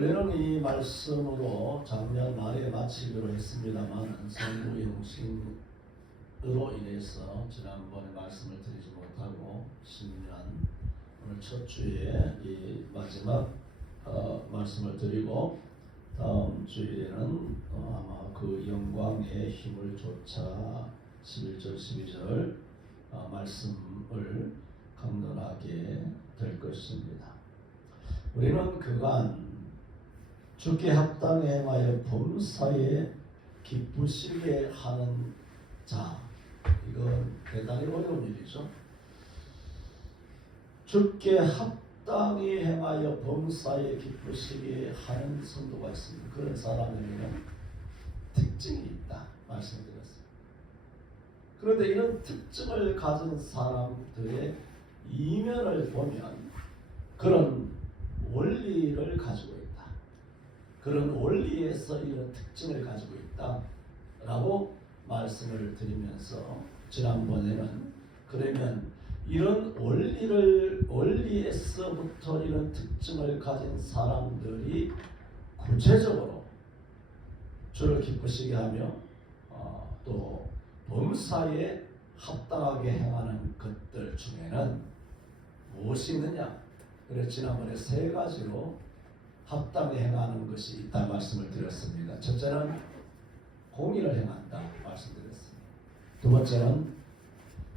원래는 이 말씀으로 작년 말에 마치기로 했습니다만 선거 영신으로 인해서 지난번에 말씀을 드리지 못하고 신년 오늘 첫 주에 이 마지막 말씀을 드리고 다음 주일에는 아마 그 영광의 힘을 좇아 11절 12절 말씀을 강론하게 될 것입니다. 우리는 그간 주께 합당히 행하여 범사에 기쁘시게 하는 자, 이건 대단히 어려운 일이죠. 주께 합당히 행하여 범사에 기쁘시게 하는 성도가 있습니다. 그런 사람에게는 특징이 있다 말씀드렸어요. 그런데 이런 특징을 가진 사람들의 이면을 보면 그런 원리를 가지고 있다. 그런 원리에서 이런 특징을 가지고 있다라고 말씀을 드리면서 지난번에는 그러면 이런 원리에서부터 이런 특징을 가진 사람들이 구체적으로 주를 기쁘시게 하며 또 범사에 합당하게 행하는 것들 중에는 무엇이 있느냐? 그래서 지난번에 세 가지로 합당히 행하는 것이 있다 말씀을 드렸습니다. 첫째는 공의를 행한다 말씀드렸습니다. 두 번째는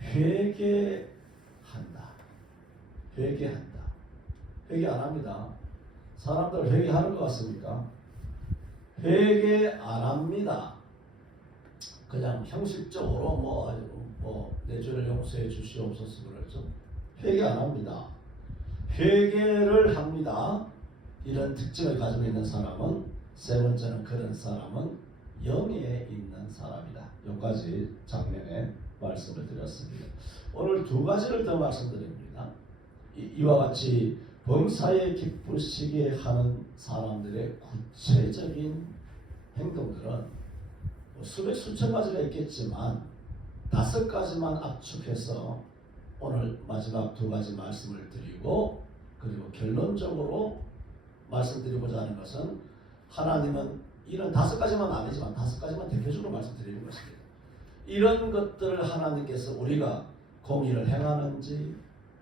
회개한다. 회개한다. 회개 안 합니다. 사람들 회개하는 것 같습니까? 회개 안 합니다. 그냥 형식적으로 내 죄를 용서해 주시옵소서 그러죠. 회개 안 합니다. 회개를 합니다. 이런 특징을 가지고 있는 사람은 세 번째는 그런 사람은 영에 있는 사람이다. 여기까지 작년에 말씀을 드렸습니다. 오늘 두 가지를 더 말씀드립니다. 이와 같이 범사에 기쁘시게 하는 사람들의 구체적인 행동들은 수백 수천 가지가 있겠지만 5가지만 압축해서 오늘 마지막 2가지 말씀을 드리고 그리고 결론적으로 말씀드리고자 하는 것은 하나님은 이런 5가지만 아니지만 5가지만 대표적으로 말씀드리는 것입니다. 이런 것들을 하나님께서 우리가 공의를 행하는지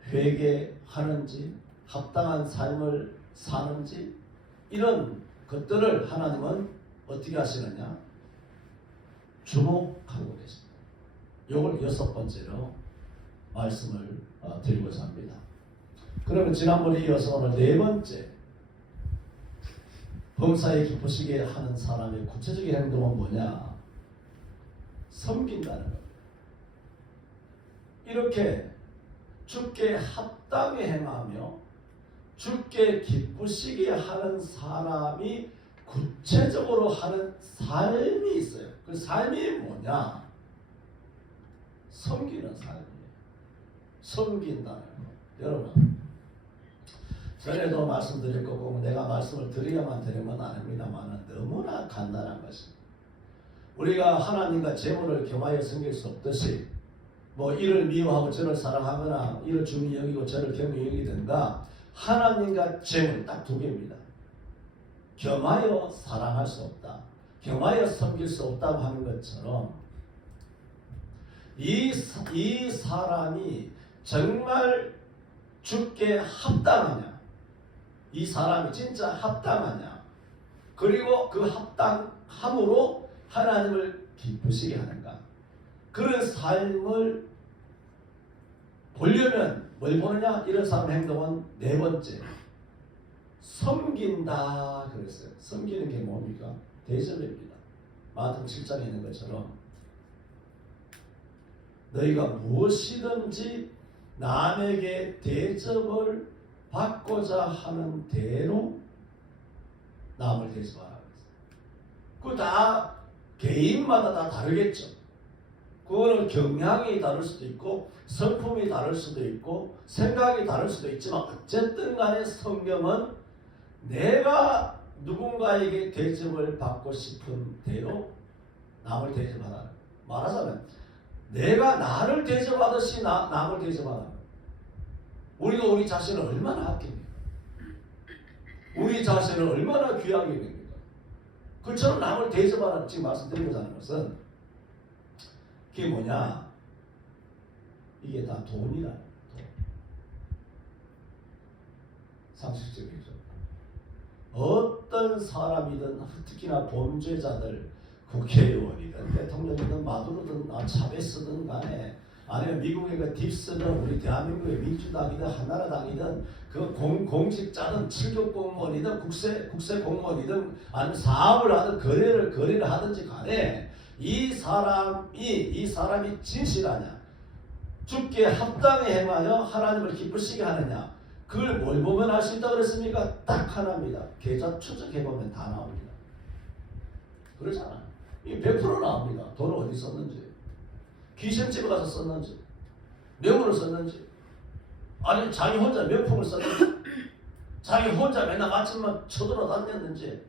회개하는지 합당한 삶을 사는지 이런 것들을 하나님은 어떻게 하시느냐? 주목하고 계십니다. 이걸 6번째로 말씀을 드리고자 합니다. 그러면 지난번에 이어서 오늘 4번째 범사에 기쁘시게 하는 사람의 구체적인 행동은 뭐냐? 섬긴다는 겁니다. 이렇게 주께 합당히 행하며 주께 기쁘시게 하는 사람이 구체적으로 하는 삶이 있어요. 그 삶이 뭐냐? 섬기는 삶이에요. 섬긴다는 거. 여러분, 전에도 말씀드릴 거고 내가 말씀을 드려야만 되는 건 아닙니다만 너무나 간단한 것입니다. 우리가 하나님과 재물을 겸하여 섬길 수 없듯이 이를 미워하고 저를 사랑하거나 이를 중히 여기고 저를 경히 여기든가 하나님과 재물 딱 2개입니다. 겸하여 사랑할 수 없다. 겸하여 섬길 수 없다고 하는 것처럼 이 사람이 정말 주께 합당하냐? 이 사람이 진짜 합당하냐? 그리고 그 합당함으로 하나님을 기쁘시게 하는가? 그런 삶을 보려면 뭘 보느냐? 이런 사람의 행동은 4번째 섬긴다 그랬어요. 섬기는 게 뭡니까? 대접입니다. 마태복음 7장에 있는 것처럼 너희가 무엇이든지 남에게 대접을 받고자 하는 대로 남을 대접하라. 그거 다 개인마다 다 다르겠죠. 그거는 경향이 다를 수도 있고 성품이 다를 수도 있고 생각이 다를 수도 있지만 어쨌든 간에 성경은 내가 누군가에게 대접을 받고 싶은 대로 남을 대접하라. 말하자면 내가 나를 대접하듯이 남을 대접하라. 우리가 우리 자신을 얼마나 아낍니까? 우리 자신을 얼마나 귀하게 여깁니까? 그처럼 남을 대접하라 지금 말씀드리고자 것은 그게 뭐냐? 이게 다 돈이라. 돈. 상식적이죠. 어떤 사람이든 특히나 범죄자들, 국회의원이든 대통령이든 마두로든 차베스든 간에 아니면 미국의 그 딥스든 우리 대한민국의 민주당이든 한나라당이든 그 공직자든 7급 공무원이든 국세 공무원이든 아니면 사업을 하든 거래를 하든지 간에 이 사람이 진실하냐, 주께 합당히 행하여 하나님을 기쁘시게 하느냐, 그걸 뭘 보면 알 수 있다고 그랬습니까? 딱 하나입니다. 계좌 추적해보면 다 나옵니다. 그렇잖아요. 이게 100% 나옵니다. 돈을 어디 썼는지, 기생집에 가서 썼는지, 명으로 썼는지, 아니면 자기 혼자 명품을 썼는지, 자기 혼자 맨날 아침만 쳐들어다녔는지,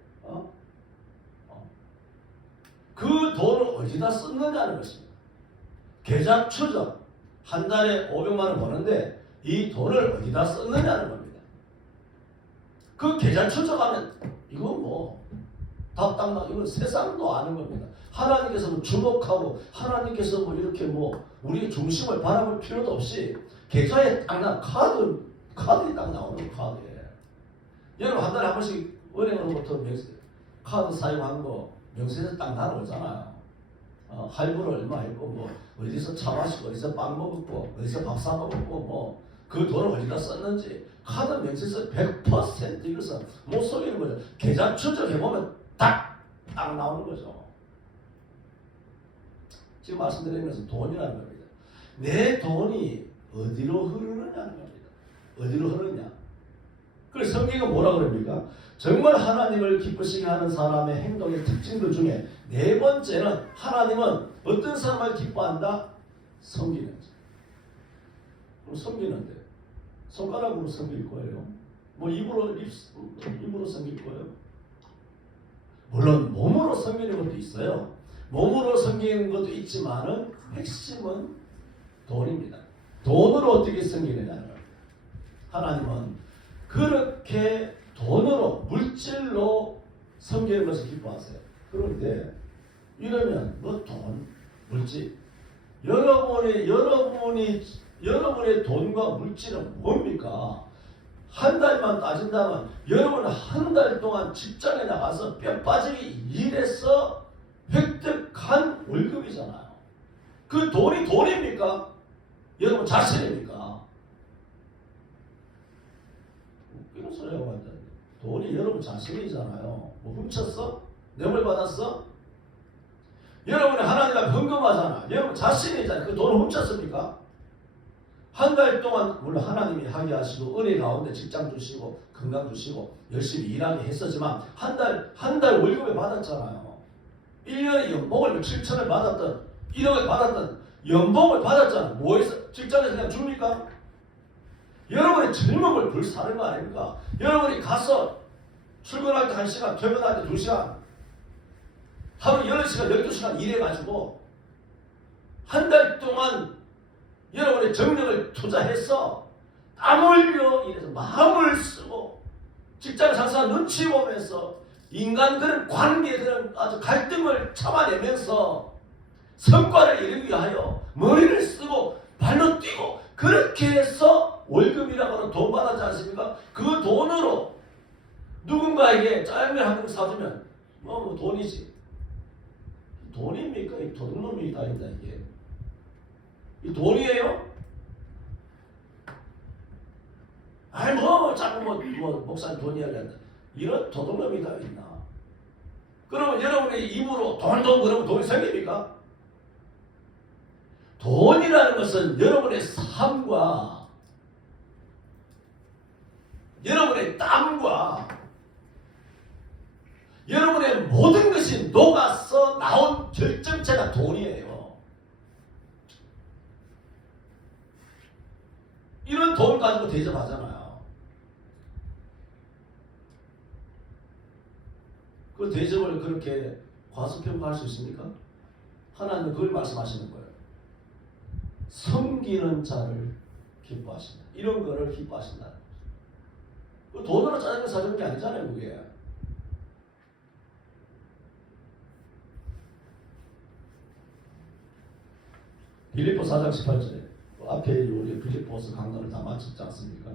그 돈을 어디다 썼느냐는 것입니다. 계좌 추적, 한 달에 500만 원 버는데 이 돈을 어디다 썼느냐는 겁니다. 그 계좌 추적하면 이건 뭐 답답나, 이건 세상도 아는 겁니다. 하나님께서 뭐 주목하고 하나님께서 뭐 이렇게 뭐 우리의 중심을 바라볼 필요도 없이 계좌에 딱 나 카드에 딱 나오는 카드에. 여러분 한 달에 한 번씩 은행으로부터 카드 사용한 거 명세서 딱 나오잖아요. 할부를 얼마 했고 뭐 어디서 차 마시고 어디서 빵 먹었고 어디서 밥 사 먹었고 뭐 그 돈을 어디다 썼는지 카드 명세서 100% 이것은 못 속이는 거죠. 계좌 추적해보면 딱 나오는 거죠. 지금 말씀드리는 것은 돈이라는 겁니다. 내 돈이 어디로 흐르느냐는 겁니다. 어디로 흐르느냐. 그래서 성경은 뭐라 그럽니까? 정말 하나님을 기쁘시게 하는 사람의 행동의 특징들 중에 네 번째는 하나님은 어떤 사람을 기뻐한다? 섬기는 자. 그럼 섬기는데 손가락으로 섬길 거예요? 뭐 입으로 섬길 거예요? 물론 몸으로 섬기는 것도 있어요. 몸으로 섬기는 것도 있지만은 핵심은 돈입니다. 돈으로 어떻게 섬기느냐는 겁니다. 하나님은 그렇게 돈으로 물질로 섬기는 것을 기뻐하세요. 그런데 이러면 뭐 돈, 물질, 여러분의 돈과 물질은 뭡니까? 한 달만 따진다면 여러분은 한 달 동안 직장에 나가서 뼈 빠지게 일해서 획득한 월급이잖아요. 그 돈이 돈입니까? 여러분 자신입니까? 웃기는 소리하고 완전히. 돈이 여러분 자신이잖아요. 뭐 훔쳤어? 뇌물 받았어? 여러분이 하나님 앞에 헌금하잖아. 여러분 자신이잖아요. 그 돈을 훔쳤습니까? 한 달 동안 물론 하나님이 하게 하시고 은혜 가운데 직장 주시고 건강 주시고 열심히 일하게 했었지만 한 달 월급을 받았잖아요. 1년에 연봉을 7천을 받았던 1억을 받았던 연봉을 받았잖아. 뭐해서 직장에서 그냥 줍니까? 여러분의 젊음을 불사는 거 아닙니까? 여러분이 가서 출근할 때 1시간, 퇴근할 때 2시간, 하루 8시간, 12시간 일해가지고 한 달 동안 여러분의 정력을 투자해서 땀 흘려 일해서 마음을 쓰고 직장 상사 눈치 보면서 인간 그런 관계 그런 아주 갈등을 참아내면서 성과를 이루기 위하여 머리를 쓰고 발로 뛰고 그렇게 해서 월급이라고 하는 돈 받았지 않습니까? 그 돈으로 누군가에게 짜장면 한 그릇 사주면 뭐 돈이지. 돈입니까? 이 도둑놈이 다닌다 이게. 이 돈이에요? 아니 자꾸 목사님 돈 이야기한다. 이런 도둑놈이 다 있나? 그러면 여러분의 입으로 돈 그러면 돈이 생깁니까? 돈이라는 것은 여러분의 삶과 여러분의 땀과 여러분의 모든 것이 녹아서 나온 결정체가 돈이에요. 이런 돈 가지고 대접하잖아요. 그 대접을 그렇게 과소평가할 수 있습니까? 하나님은 그걸 말씀하시는 거예요. 섬기는 자를 기뻐하신다. 이런 거를 기뻐하신다는 거죠. 그 돈으로 짜증을 사주는 게 아니잖아요, 그게. 빌립보 4장 18절에 앞에 우리 빌립보서 강론을 다 마쳤지 않습니까?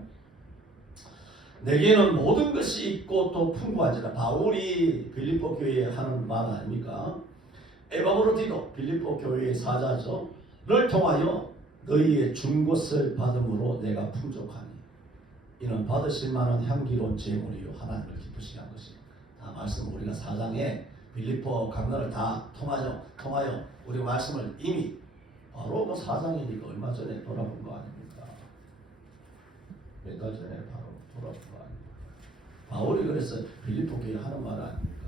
내게는 모든 것이 있고 또 풍부하지라. 바울이 빌립보 교회에 하는 말 아닙니까? 에바브로디도 빌립보 교회의 사자죠. 를 통하여 너희의 준 것을 받음으로 내가 풍족하니 이는 받으실 만한 향기로운 제물이요 하나님을 기쁘시게 한 것이다. 다 말씀 우리가 4장에 빌립보 강론을 다 통하여 우리 말씀을 이미 바로 그 4장이니까 얼마 전에 돌아본 거 아닙니까? 몇 달 전에 바로 돌아본 거 아닙니까? 바울이 그래서 빌립보 교회 하는 말 아닙니까?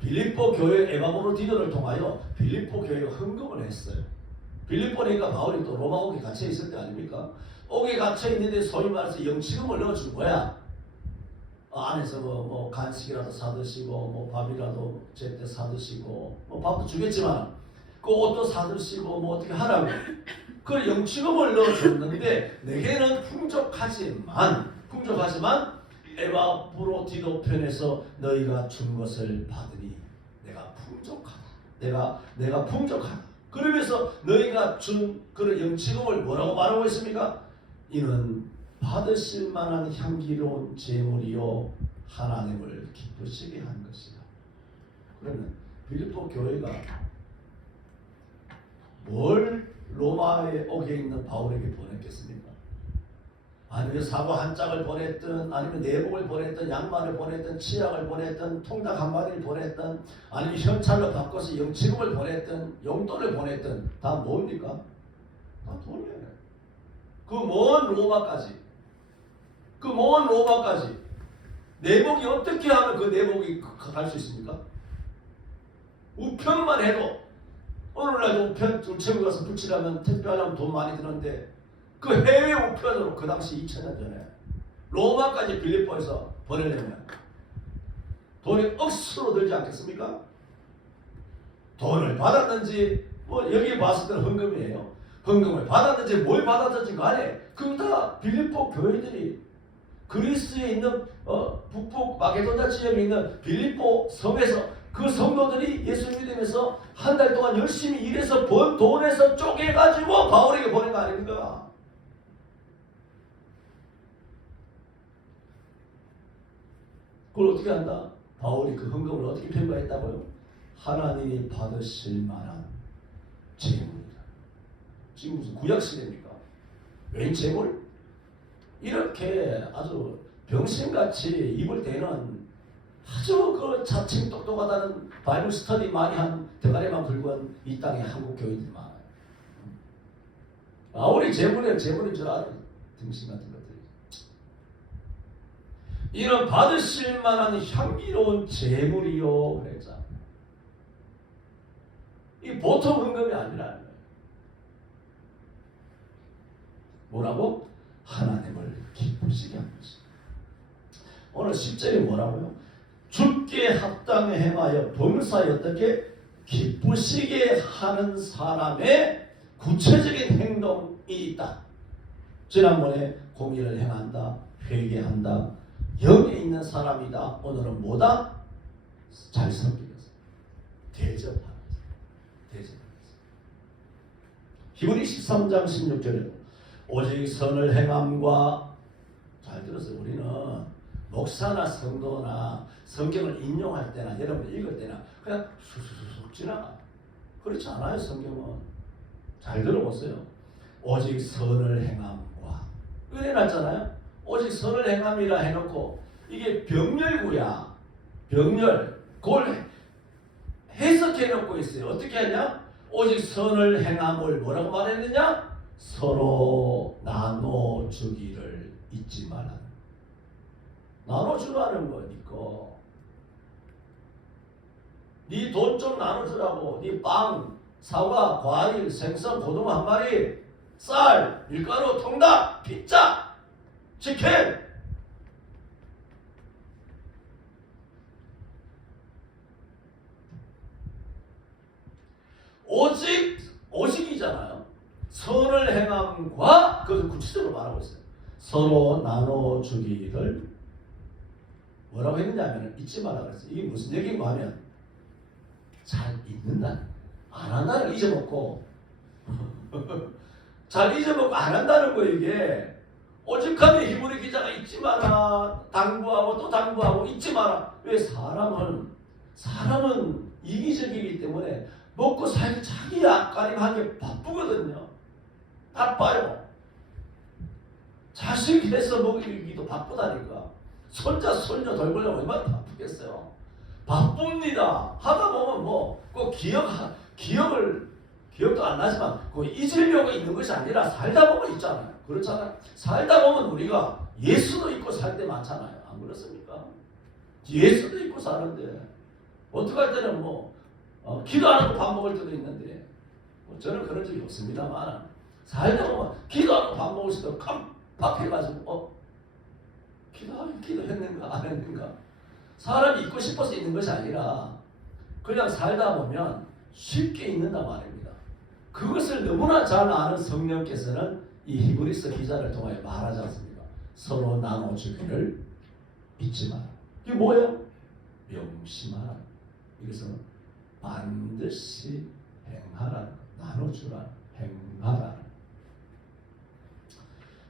빌립보 교회 에바브로디도를 통하여 빌립보 교회가 헌금을 했어요. 빌립보니까 바울이 또 로마 옥에 갇혀 있을 때 아닙니까? 옥에 갇혀 있는데 소위 말해서 영치금을 넣어준 거야. 안에서 뭐 간식이라도 사드시고 뭐 밥이라도 제때 사드시고 뭐 밥도 주겠지만 그 옷도 사드시고 뭐 어떻게 하라고 그 영치금을 넣어줬는데 내게는 풍족하지만 에바브로디도 편에서 너희가 준 것을 받으니 내가 풍족하다. 내가 풍족하다. 그러면서 너희가 준 그런 영치금을 뭐라고 말하고 있습니까? 이는 받으실 만한 향기로운 제물이요 하나님을 기쁘시게 한 것이다. 그러면 빌립보 교회가 뭘 로마에 오게 있는 바울에게 보냈겠습니까? 아니면 사과 한 짝을 보냈든 아니면 내복을 보냈든 양말을 보냈든 치약을 보냈든 통닭 한 마리를 보냈든 아니면 현찰로 바꿔서 영치금을 보냈든 용돈을 보냈든 다 뭡니까? 다 돈이에요. 그 먼 로마까지 내복이 어떻게 하면 그 내복이 갈 수 있습니까? 우편만 해도 오늘날 우편 우체국 가서 붙이려면 택배하려면 돈 많이 드는데 그 해외 우편으로 그 당시 2000년 전에 로마까지 빌립보에서 보내려면 돈이 억수로 들지 않겠습니까? 돈을 받았는지 뭐 여기 봤을 때는 헌금이에요. 헌금을 받았는지 뭘 받았든지 간에 그 다 빌립보 교회들이 그리스에 있는 북북 마게도냐 지역에 있는 빌립보 성에서 그 성도들이 예수 믿으면서 한 달 동안 열심히 일해서 번 돈에서 쪼개가지고 바울에게 보낸 거 아닙니까? 그걸 어떻게 한다? 바울이 그 헌금을 어떻게 평가했다고요? 하나님이 받으실 만한 제물이다. 지금 무슨 구약 시대입니까? 웬 제물? 이렇게 아주 병신같이 입을 대는 아주 그 자칭 똑똑하다는 바이블 스터디 많이 한 대가리만 굵은 이 땅에 한국 교인들이 많아요. 바울이 제물인 줄 알아요. 등신 같은 것들이. 이는 받으실 만한 향기로운 제물이요 그랬잖아. 이 보통 헌금이 아니라는 거예요. 뭐라고? 하나님을 기쁘시게 한 것이. 오늘 10절이 뭐라고요? 주께 합당히 행하여 범사에 어떻게 기쁘시게 하는 사람의 구체적인 행동이 있다. 지난번에 공의를 행한다, 회개한다, 영에 있는 사람이다. 오늘은 뭐다? 잘 섬기면서 대접하면서. 히브리 13장 16절에 오직 선을 행함과 잘 들었어요. 우리는 목사나 성도나 성경을 인용할 때나 여러분 읽을 때나 그냥 쑥쑥 지나가. 그렇지 않아요. 성경은. 잘 들어보세요. 오직 선을 행함과 이거 해놨잖아요. 오직 선을 행함이라 해놓고 이게 병렬구야. 병렬. 그걸 해석해놓고 있어요. 어떻게 하냐? 오직 선을 행함을 뭐라고 말했느냐? 서로 나눠주기를 잊지 마라. 나눠주라는 거니까. 네 돈 좀 나눠주라고. 네 빵, 사과, 과일, 생선, 고등어 한 마리, 쌀, 밀가루, 통닭, 피자, 치킨. 오직이잖아요. 선을 행함과 그것을 구체적으로 말하고 있어요. 서로 나눠주기를 뭐라고 했느냐면 잊지 마라 그랬어요. 이게 무슨 얘기인가 하면 잘 잊는다. 안 한다는 거 잊어먹고 잘 잊어먹고 안 한다는 거 이게 오직하면 히브리 기자가 잊지 마라 당부하고 또 당부하고 잊지 마라. 왜 사람은 이기적이기 때문에 먹고 살기 자기 앞가림하기 바쁘거든요. 바빠요. 자식 해서 먹이기도 바쁘다니까. 손자 손녀 돌보려면 얼마나 바쁘겠어요. 바쁩니다. 하다 보면 꼭 기억도 안 나지만 잊으려고 있는 것이 아니라 살다 보면 있잖아요. 그렇잖아요. 살다 보면 우리가 예수도 잊고 살 때 많잖아요. 안 그렇습니까? 예수도 잊고 사는데 어떻게 할 때는 기도 안 하고 밥 먹을 때도 있는데 저는 그런 적이 없습니다만 살다 보면 기도 안 하고 밥 먹을 때도 깜빡해가지고 기도했는가 안 했는가. 사람이 잊고 싶어서 있는 것이 아니라 그냥 살다 보면 쉽게 잊는단 말입니다. 그것을 너무나 잘 아는 성령께서는 이 히브리서 기자를 통하여 말하지 않습니까? 서로 나눠주기를 잊지 마라. 이게 뭐예요? 명심하라. 이것은 반드시 행하라. 나눠주라. 행하라.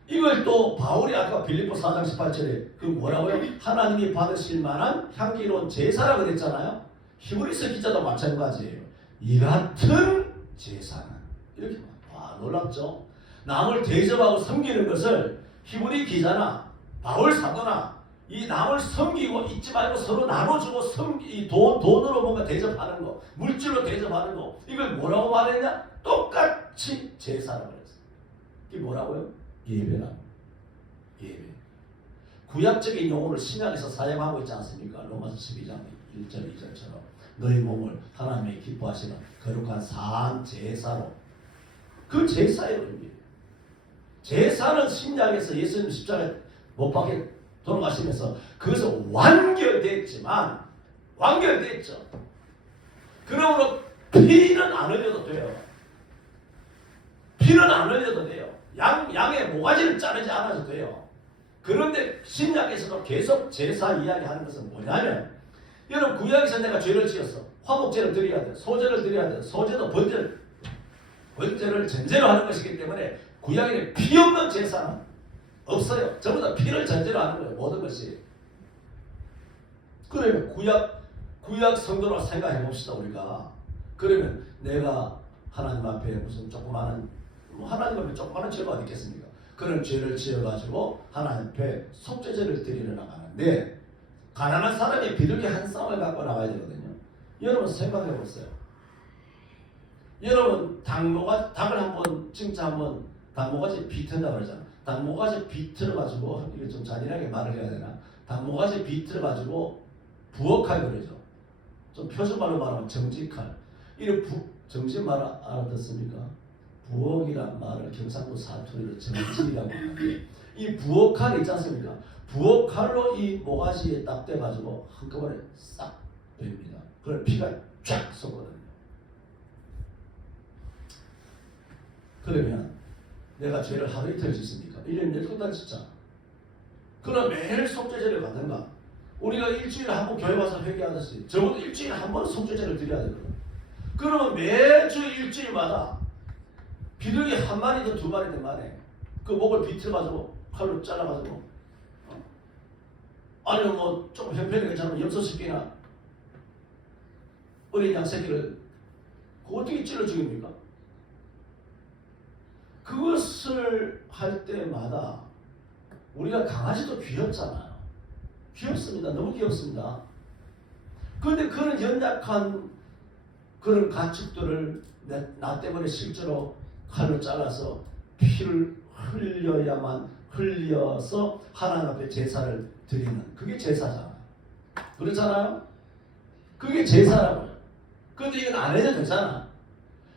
이걸 또 바울이 아까 빌립보 4장 18절에 그 뭐라고요? 하나님이 받으실 만한 향기로운 제사라 그랬잖아요. 히브리서 기자도 마찬가지예요. 이 같은 제사는 이렇게 놀랍죠? 남을 대접하고 섬기는 것을 히브리 기자나 바울 사도나 이 남을 섬기고 잊지 말고 서로 나눠주고 돈으로 뭔가 대접하는 거, 물질로 대접하는 거, 이걸 뭐라고 말했냐? 똑같이 제사라고 그랬어요. 이게 뭐라고요? 예배라. 예배. 구약적인 용어를 신약에서 사용하고 있지 않습니까? 로마서 12장 1절 2절처럼 너희 몸을 하나님의 기뻐하시는 거룩한 산 제사로. 그 제사예요. 이게. 제사는 신약에서 예수님 십자가에 못 박혀 돌아가시면서 그것은 완결됐죠. 그러므로 피는 안 흘려도 돼요. 피는 안 흘려도 돼요. 양의 모가지를 자르지 않아도 돼요. 그런데 신약에서도 계속 제사 이야기하는 것은 뭐냐면 여러분 구약에서 내가 죄를 지었어. 화목제를 드려야 돼. 소제를 드려야 돼. 소제도 번제를 전제로 하는 것이기 때문에 구약에는 피 없는 제사는 없어요. 전부 다 피를 전제로 하는 거예요. 모든 것이. 그러면 구약 성도로 생각해 봅시다. 우리가. 그러면 내가 하나님 앞에 무슨 하나님 앞에 조그마한 죄가 어디 있겠습니까? 그런 죄를 지어가지고 하나님 앞에 속죄제를 드리러 나가는데 가난한 사람이 비둘기 한 쌍을 갖고 나와야 되거든요. 여러분 생각해 보세요. 여러분 닭을 한번 닭모가지 비틀다 그러잖아. 닭모가지 비틀어가지고 이거 좀 잔인하게 말을 해야 되나? 닭모가지 비틀어가지고 부엌칼 그러죠. 좀 표준말로 말하면 정직칼. 이런 정신 말 알아듣습니까? 부엌이란 말을 경상도 사투리로 정직이라고 하는데 이 부엌칼 있지 않습니까? 부엌칼로 이 모가지에 딱 대가지고 한꺼번에 싹 됩니다. 그럼 피가 쫙 쏘거든요. 그러면 내가 죄를 하루 이틀 짓습니까? 1년 12달 짓잖아. 그럼 매일 속죄제를 가든가 우리가 일주일에 한 번 교회 와서 회개하듯이 적어도 일주일에 한 번 속죄제를 드려야 되거든. 그러면 매주 일주일마다 비둘기 한 마리든 두 마리든 간에 그 목을 비틀어가지고 칼로 잘라가지고 아니면 좀 형편이 괜찮으면 6새끼나 어린 양 새끼를 어떻게 찔러 죽입니까? 그것을 할 때마다 우리가 강아지도 귀엽잖아요. 귀엽습니다. 너무 귀엽습니다. 그런데 그런 연약한 그런 가축들을 나 때문에 실제로 칼로 잘라서 피를 흘려서 하나님 앞에 제사를 드리는 그게 제사잖아요. 그렇잖아요. 그게 제사라고요. 그런데 이건 안 해도 되잖아.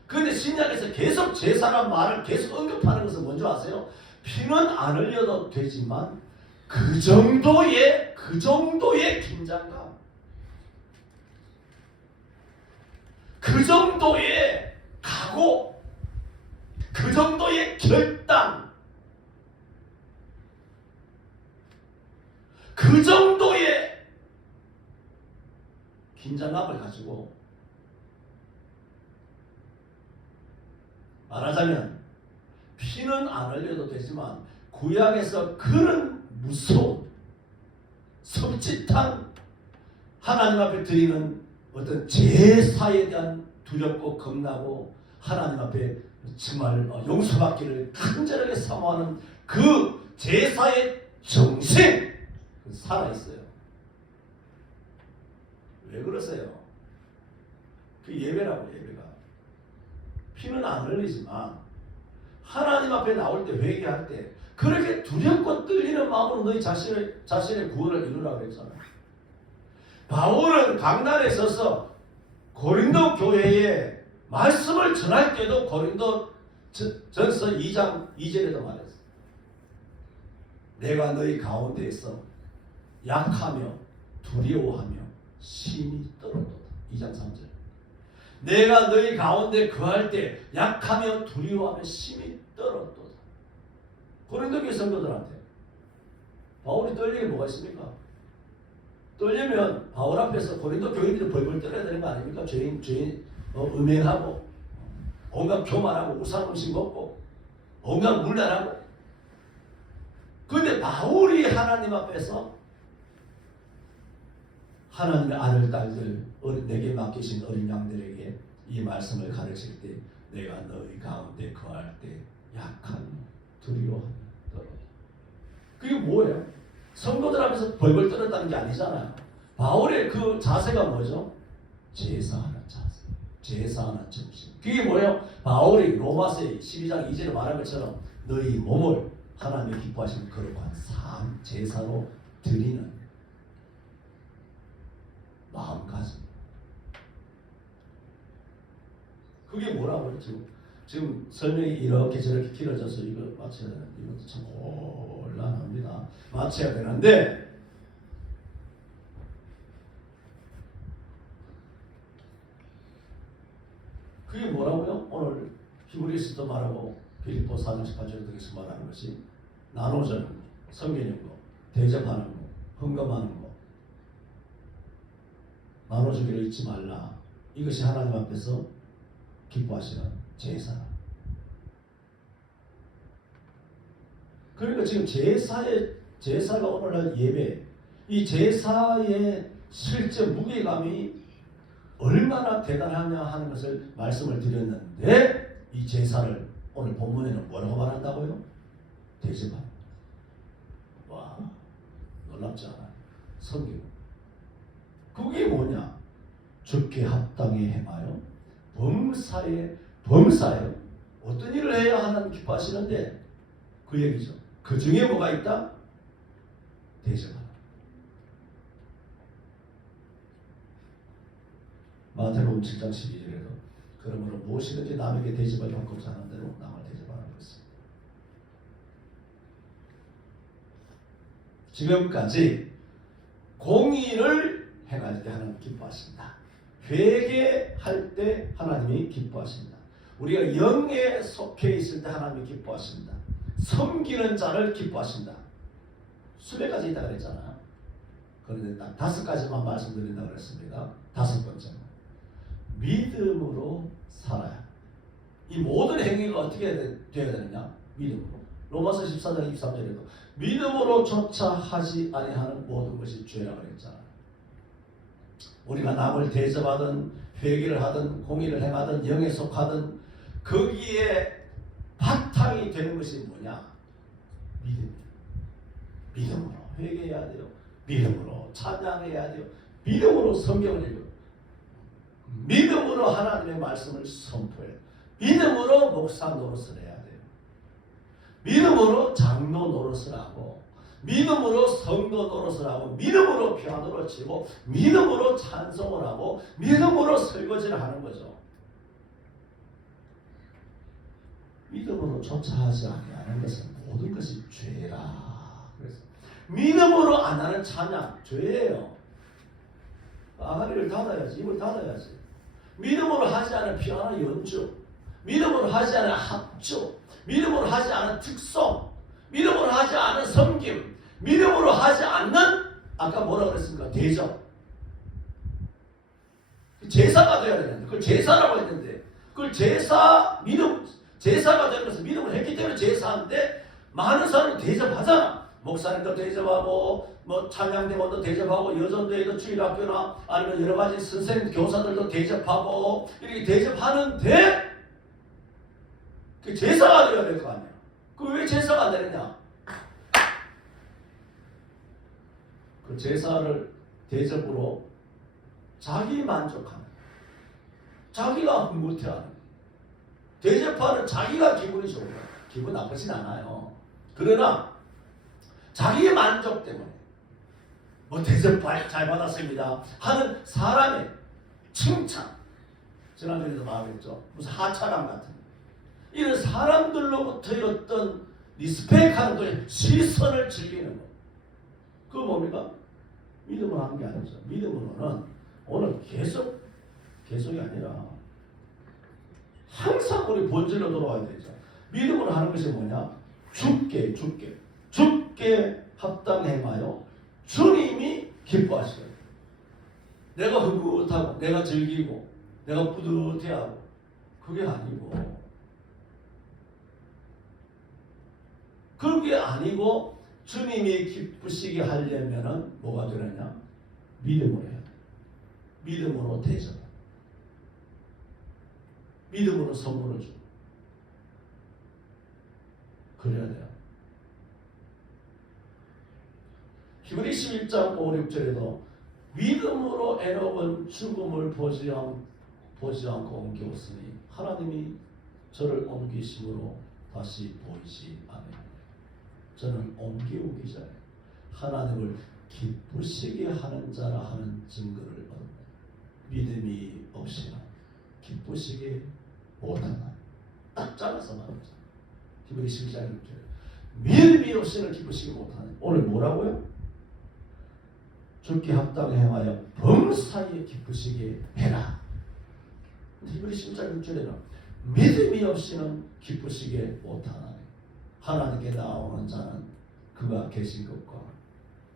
그런데 신약에서 계속 제사란 말을 계속 언급하는 것은 뭔지 아세요? 피는 안 흘려도 되지만 그 정도의 긴장감, 그 정도의 각오, 그 정도의 결단, 그 정도의 긴장감을 가지고 말하자면 피는 안 흘려도 되지만 구약에서 그런 무서운 섬찟한 하나님 앞에 드리는 어떤 제사에 대한 두렵고 겁나고 하나님 앞에 정말 용서받기를 간절하게 사모하는 그 제사의 정신 살아있어요. 왜 그러세요? 그 예배라고. 예배가 피는 안 흘리지만 하나님 앞에 나올 때 회개할 때 그렇게 두렵고 떨리는 마음으로 너희 자신의 구원을 이루라고 했잖아요. 바울은 강단에 서서 고린도 교회에 말씀을 전할 때도 고린도 전서 2장 2절에도 말했어요. 내가 너희 가운데에서 약하며 두려워하며 심히 떨었도다. 2장 3절. 내가 너희 가운데 거할 때 약하며 두려워하며 심히 떨었도다. 고린도 교회 성도들한테 바울이 떨리게 뭐가 있습니까? 떨려면 바울 앞에서 고린도 교인들이 벌벌 떨어야 되는 거 아닙니까? 죄인 음행하고 온갖 교만하고 우상 음식 먹고 온갖 문란하고. 그런데 바울이 하나님 앞에서 하나님의 아들 딸들 내게 맡기신 어린 양들에게 이 말씀을 가르칠 때 내가 너희 가운데 거할 때 약한 두려워하며 떨어져. 그게 뭐예요? 성도들 앞에서 벌벌 떨었다는 게 아니잖아요. 바울의 그 자세가 뭐죠? 제사하는 자세, 제사하는 정신. 그게 뭐예요? 바울이 로마서 12장 2절에 말한 것처럼 너희 몸을 하나님의 기뻐하시는 거룩한 산 제사로 드리는 마음가짐. 그게 뭐라고요? 지금 설명이 이렇게 저렇게 길어져서 이거 맞춰야 되는데 이것도 참 곤란합니다. 맞춰야 되는데 그게 뭐라고요? 오늘 히브리서도 말하고 빌립보 4장 18절에 등에서 말하는 것이 나눠주는 거, 섬기는 거, 대접하는 거, 헌금하는 거, 나눠주기를 잊지 말라. 이것이 하나님 앞에서 기뻐하시는 제사. 그러니까 지금 제사가 오늘날 예배, 이 제사의 실제 무게감이 얼마나 대단하냐 하는 것을 말씀을 드렸는데 이 제사를 오늘 본문에는 뭐라고 말한다고요? 대접하는. 와, 놀랍지 않아요? 섬기고. 그게 뭐냐? 주께 합당히 행하여 범사에 어떤 일을 해야 하나님 기뻐하시는데 그 얘기죠. 그 중에 뭐가 있다? 대접하라. 마태복음 7장 12절에도 그러므로 무엇이든지 남에게 대접을 받고자 하는 대로 남을 대접하는 것입니다. 지금까지 공의를 행할 때 하나님 기뻐하신다. 회개할 때 하나님이 기뻐하신다. 우리가 영에 속해 있을 때 하나님이 기뻐하신다. 섬기는 자를 기뻐하신다. 수백 가지 있다고 그랬잖아. 그런데 딱 5가지만 말씀드린다고 그랬습니다. 5번째. 믿음으로 살아야. 이 모든 행위가 어떻게 되어야 되느냐? 믿음으로. 로마서 14장 23절에도 믿음으로 조차 하지 아니하는 모든 것이 죄라고 그랬잖아. 우리가 남을 대접하든 회개를 하든 공의를 행하든 영에 속하든 거기에 바탕이 되는 것이 뭐냐? 믿음으로 회개해야 돼요. 믿음으로 찬양해야 돼요. 믿음으로 성경을 읽어요. 믿음으로 하나님의 말씀을 선포해요. 믿음으로 목사 노릇을 해야 돼요. 믿음으로 장로 노릇을 하고 믿음으로 성도 노릇을 하고 믿음으로 피아노를 치고 믿음으로 찬송을 하고 믿음으로 설거지를 하는 거죠. 믿음으로 조차하지 아니하는 것은 모든 것이 죄라. 그래서 믿음으로 안 하는 찬양 죄예요. 아가리를 닫아야지, 입을 닫아야지. 믿음으로 하지 않은 피아노 연주, 믿음으로 하지 않은 합주, 믿음으로 하지 않은 특송, 믿음으로 하지 않은 섬김, 믿음으로 하지 않는 아까 뭐라고 그랬습니까? 대접. 제사가 되어야 되는데 그걸 제사라고 했는데 그걸 제사가 되는 것은 믿음을 했기 때문에 제사인데 많은 사람이 대접하잖아. 목사님도 대접하고 뭐 찬양대원도 대접하고 여전도에도 주일학교나 아니면 여러 가지 선생님 교사들도 대접하고 이렇게 대접하는데 그 제사가 되어야 될 거 아니야. 그 왜 제사가 안 되느냐? 그 제사를 대접으로 자기 만족하는, 자기가 흐뭇해하는, 대접하는 자기가 기분이 좋은 거야. 기분 나쁘진 않아요. 그러나 자기의 만족 때문에 뭐 대접 잘 받았습니다 하는 사람의 칭찬, 지난주에도 말했죠. 무슨 하차감 같은 이런 사람들로부터의 어떤 리스펙하는 거에 시선을 즐기는 거. 그거 뭡니까? 믿음으로 하는 게 아니죠. 믿음으로는 오늘 계속이 아니라 항상 우리 본질로 돌아와야 되죠. 믿음으로 하는 것이 뭐냐? 죽게 합당행하여 주님이 기뻐하시고 내가 흐뭇하고 내가 즐기고 내가 뿌듯해하고 그게 아니고 주님이 기쁘시게 하려면은 뭐가 되느냐? 믿음으로 해야 돼. 믿음으로 대접, 믿음으로 선물을 주고 그래야 돼요. 히브리 11장 5, 6절에도 믿음으로 에녹은 죽음을 보지 않고 옮겨왔으니 하나님이 저를 옮기심으로 다시 보이지 않으니 저는 옮기우기 전에 하나님을 기쁘시게 하는 자라 하는 증거를 얻는다. 믿음이 없이는 기쁘시게 못한다. 딱 잘라서 말하자. 히브리 11장 6절 믿음이 없이는 기쁘시게 못하는. 오늘 뭐라고요? 죽게 합당히 행하여 범사에 기쁘시게 해라. 히브리 11장 6절에는 믿음이 없이는 기쁘시게 못하나니 하나님께 나오는 자는 그가 계신 것과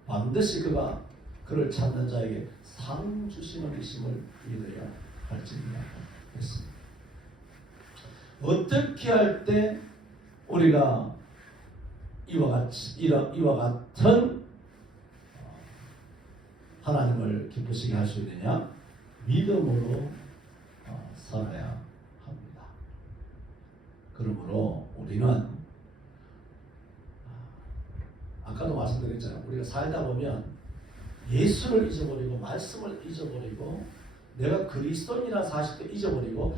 반드시 그가 그를 찾는 자에게 상 주시는 이심을 믿어야 할지니라 했습니다. 어떻게 할 때 우리가 이와 같은 하나님을 기쁘시게 할 수 있느냐? 믿음으로 살아야 합니다. 그러므로 우리는 아까도 말씀드렸잖아요. 우리가 살다 보면 예수를 잊어버리고 말씀을 잊어버리고 내가 그리스도인이라는 사실도 잊어버리고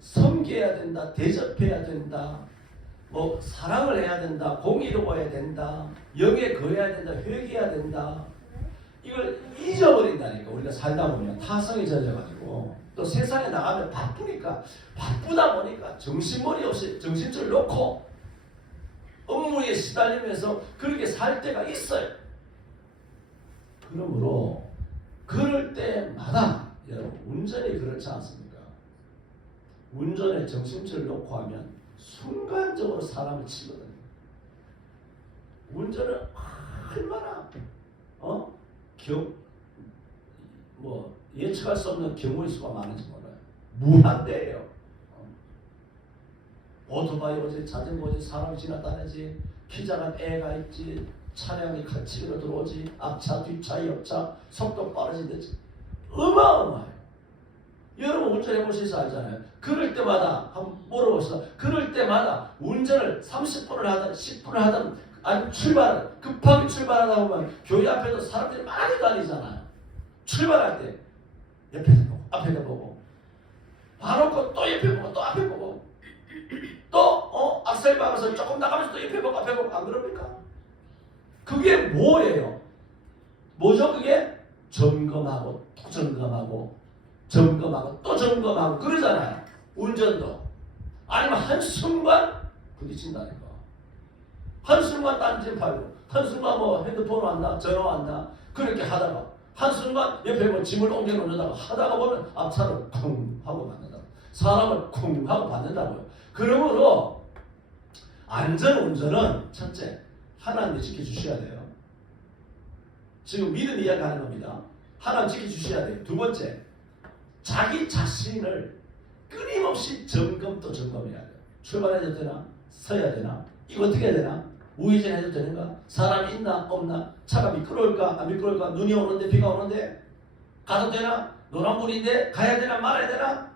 섬겨야 된다, 대접해야 된다, 뭐 사랑을 해야 된다, 공의로워야 된다, 영에 거해야 된다, 회개해야 된다. 이걸 잊어버린다니까. 우리가 살다 보면 타성이 젖어가지고 또 세상에 나가면 바쁘다 보니까 정신머리 없이 정신줄 놓고 업무에 시달리면서 그렇게 살 때가 있어요. 그러므로 그럴 때마다 여러분 운전이 그렇지 않습니까? 운전에 정신줄 놓고 하면 순간적으로 사람을 치거든요. 운전은 얼마나 예측할 수 없는 경우의 수가 많은지 몰라요. 무한대예요. 오토바이 오지, 자전거 오지, 사람이 지나다니지, 키 작은 애가 있지, 차량이 치기로 들어오지, 앞차, 뒷차, 옆차, 속도 빠르지듯이 어마어마해요. 여러분 운전해 보셔서 알잖아요. 그럴 때마다 한번 물어보시죠. 그럴 때마다 운전을 30분을 하든 10분을 하든 아니면 급하게 출발하다 보면 교회 앞에도 사람들이 많이 다니잖아요. 출발할 때 옆에도 보고 앞에도 보고 봐놓고 또 옆에 보고 또 앞에 보고 또 악셀 밟아서 조금 나가면서 또 옆에 보고 앞에 보고 안 그럽니까? 그게 뭐예요? 뭐죠 그게? 점검하고 또 점검하고 또 점검하고 그러잖아요. 운전도 아니면 한순간 부딪힌다니까. 한순간 딴짓하고 한순간 뭐 핸드폰 왔나 전화 왔나 그렇게 하다가 한순간 옆에 뭐 짐을 옮겨놓는다고 하다가 보면 앞차를 쿵 하고 받는다고 사람을 쿵 하고 받는다고요. 그러므로 안전운전은 첫째 하나님이 지켜주셔야 돼요. 지금 믿음 이야기하는 겁니다. 하나님 지켜주셔야 돼요. 두 번째 자기 자신을 끊임없이 점검 점검해야 돼요. 출발해도 되나? 서야 되나? 이거 어떻게 해야 되나? 우회전해도 되는가? 사람이 있나 없나? 차가 미끄러울까 안 미끄러울까? 눈이 오는데 비가 오는데 가도 되나? 노란불인데 가야 되나 말아야 되나?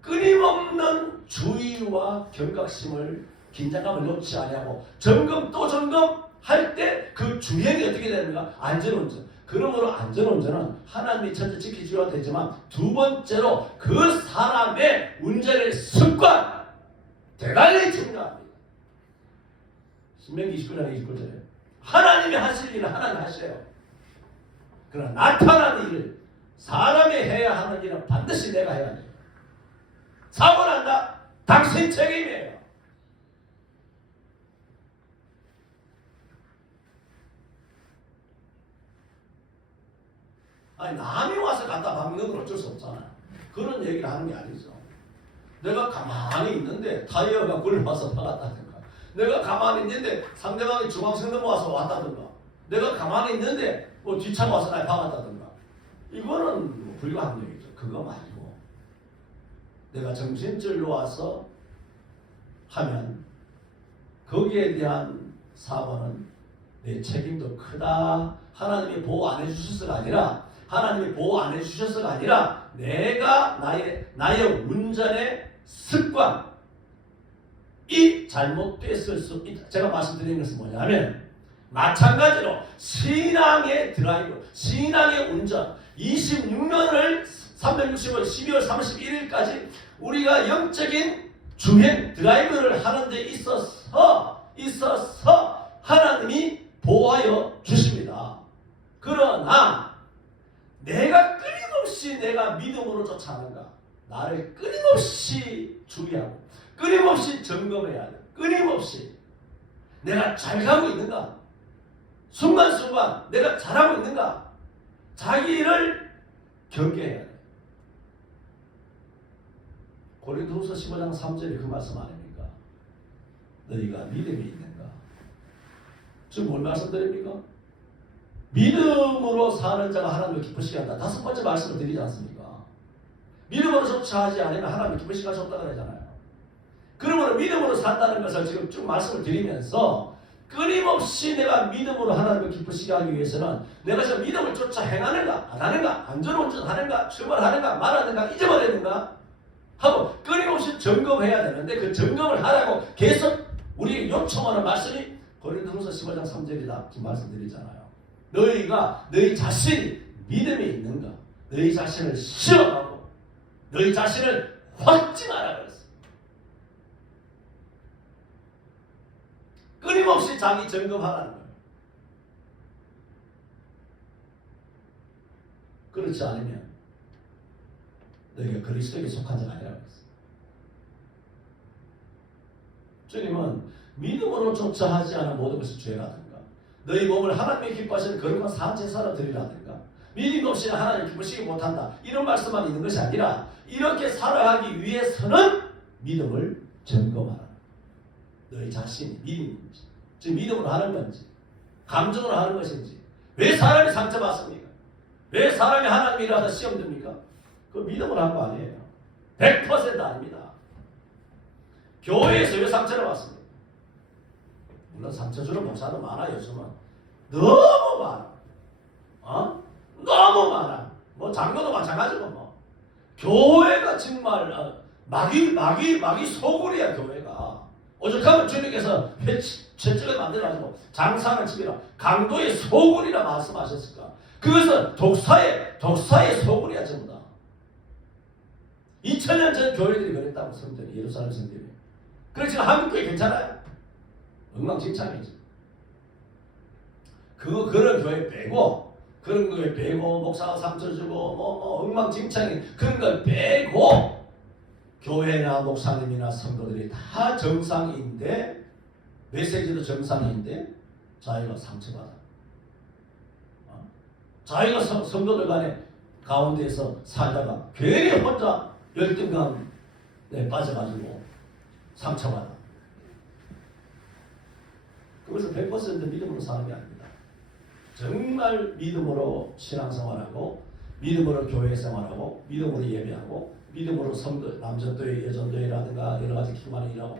끊임없는 주의와 경각심을 긴장감을 놓지 아니하고 점검 또 점검할 때 그 주행이 어떻게 되는가? 안전운전. 그러므로 안전운전은 하나님이 첫째 지켜줘야 되지만 두 번째로 그 사람의 운전의 습관 대단히 중요합니다. 신명기 29장 29절에 하나님이 하실 일은 하나님 하셔요. 그러나 나타나는 일을 사람이 해야 하는 일은 반드시 내가 해야 돼요. 사고 난다? 당신 책임이에요. 아니 남이 와서 갖다 박는 건 어쩔 수 없잖아요. 그런 얘기를 하는 게 아니죠. 내가 가만히 있는데 타이어가 굴러와서 박았다든가, 내가 가만히 있는데 상대방이 중앙선 넘어와서 왔다든가, 내가 가만히 있는데 뭐 뒷차가 와서 날 박았다든가, 이거는 뭐 불가합력이죠. 그거 말고 내가 정신줄로 와서 하면 거기에 대한 사고는 내 책임도 크다. 하나님이 보호 안 해주셔서가 아니라 하나님이 보호 안 해주셔서가 아니라 내가 나의 운전의 습관 이 잘못됐을 수 있다. 제가 말씀드리는 것은 뭐냐면 마찬가지로 신앙의 드라이브, 신앙의 운전 26년을 365일 12월 31일까지 우리가 영적인 주행 드라이브를 하는 데 있어서 하나님이 보호하여 주십니다. 그러나 내가 끊임없이 내가 믿음으로 쫓아가는가? 나를 끊임없이 주의하고 끊임없이 점검해야 돼. 끊임없이 내가 잘 가고 있는가? 순간순간 내가 잘하고 있는가? 자기를 경계해야 돼. 고린도후서 15장 3절에 그 말씀 아닙니까? 너희가 믿음이 있는가? 지금 뭘 말씀드립니까? 믿음으로 사는 자가 하나님을 기쁘시게 한다. 다섯 번째 말씀을 드리지 않습니까? 믿음으로 쫓아하지 않으면 하나님을 기쁘시게 하셨다 그러잖아요. 그러므로 믿음으로 산다는 것을 지금 쭉 말씀을 드리면서 끊임없이 내가 믿음으로 하나님을 기쁘시게 하기 위해서는 내가 저 믿음을 쫓아 행하는가 안 하는가, 안전운전하는가, 출발하는가 말하는가, 잊어버리는가 하고 끊임없이 점검해야 되는데 그 점검을 하라고 계속 우리 요청하는 말씀이 고린도후서 15장 3절이다 지금 말씀드리잖아요. 너희가 너희 자신이 믿음이 있는가, 너희 자신을 시험하고 너희 자신을 확증하라 그랬어요. 끊임없이 자기 점검하라는 거예요. 그렇지 않으면 너희가 그리스도에게 속한 자가 아니라고 했어요. 주님은 믿음으로 쫓아하지 않은 모든 것이 죄라든가, 너희 몸을 하나님의 기뻐하시는 거룩한 산제사로 드리라든가, 믿음 없이는 하나님 기쁘시게 못한다, 이런 말씀만 있는 것이 아니라 이렇게 살아가기 위해서는 믿음을 점검하라. 너희 자신이 믿음인지, 즉 믿음으로 하는 건지 감정으로 하는 것인지, 왜 사람이 상처받습니까? 왜 사람이 하나님이라서 시험 듭니까? 그 믿음으로 한 거 아니에요. 100% 아닙니다. 교회에서 왜 상처를 받습니까? 물론 상처 주는 목사도 많아. 요즘은 너무 많아. 너무 많아. 뭐 장로도 마찬가지고 뭐. 교회가 정말 마귀 소굴이야. 교회가 오죽하면 주님께서 채찍을 만들어가지고 장사하는 집이라 강도의 소굴이라 말씀하셨을까? 그것은 독사의 소굴이야. 전부 다 2000년 전 교회들이 그랬다고. 성전이, 예루살렘 성전이. 그래서 지금 한국교회 괜찮아요? 엉망진창이지. 그런 교회 빼고, 그런 교회 빼고, 목사가 상처 주고 엉망진창이 그런 걸 빼고, 교회나 목사님이나 성도들이 다 정상인데, 메시지도 정상인데 자기가 상처받아. 자기가 성도들 간에 가운데에서 살다가 괜히 혼자 열등감에 빠져가지고 상처받아. 그것은 100% 믿음으로 사는 게 아닙니다. 정말 믿음으로 신앙생활하고 믿음으로 교회 생활하고 믿음으로 예배하고 믿음으로 성도 남전도회 여전도회라든가 여러 가지 기관을 일하고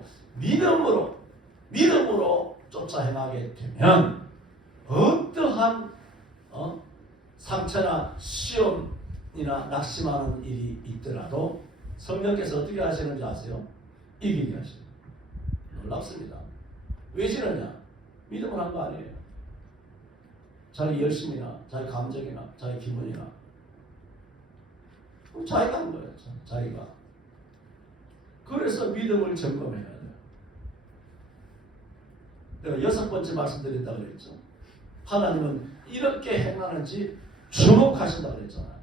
믿음으로 쫓아 행하게 되면 어떠한 상처나 시험이나 낙심하는 일이 있더라도 성령께서 어떻게 하시는지 아세요? 이기게 하시는. 놀랍습니다. 왜 지느냐? 믿음을 한 거 아니에요. 자기 열심이나 자기 감정이나 자기 기분이나 자기가 한 거예요. 자기가. 그래서 믿음을 점검해야 돼요. 내가 6번째 말씀드린다 그랬죠. 하나님은 이렇게 행하는지 주목하신다 그랬잖아요.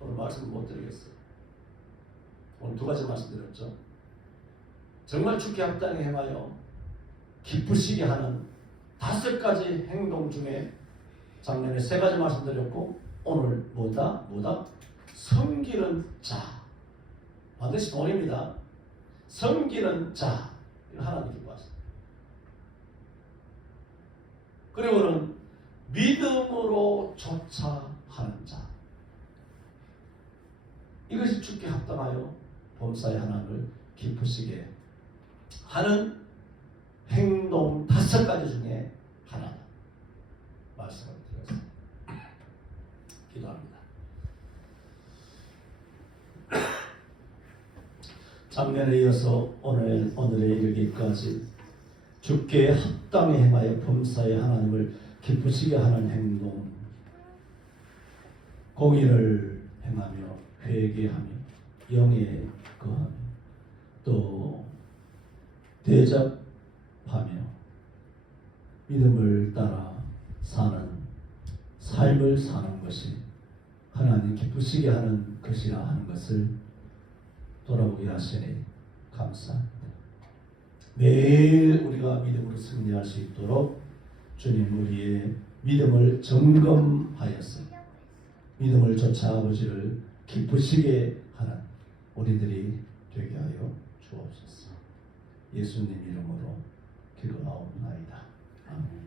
오늘 말씀 못 드리겠어요. 오늘 2가지 말씀드렸죠. 정말 주께 합당히 행하여 기쁘시게 하는 5가지 행동 중에 작년에 3가지 말씀드렸고 오늘 뭐다? 섬기는 자. 반드시 돈입니다. 섬기는 자. 이거 하나님 기뻐하십니다. 그리고는 믿음으로 쫓아하는 자. 이것이 주께 합당하여 범사의 하나님을 기쁘시게 하는 행동 5가지 중에 하나다. 말씀을 드렸습니다. 기도합니다. 작년에 이어서 오늘에 이르기까지 주께 합당히 행하여 범사의 하나님을 기쁘시게 하는 행동, 공의를 행하며 회개하며 영에 거하며 또 대접하며 믿음을 따라 사는 삶을 사는 것이 하나님 기쁘시게 하는 것이라 하는 것을 돌아보게 하시니 감사합니다. 매일 우리가 믿음으로 승리할 수 있도록 주님 우리의 믿음을 점검하여서 믿음을 쫓아 아버지를 기쁘시게 하는 우리들이 되게 하여 주옵소서. 예수님 이름으로 기도하옵나이다. 아멘.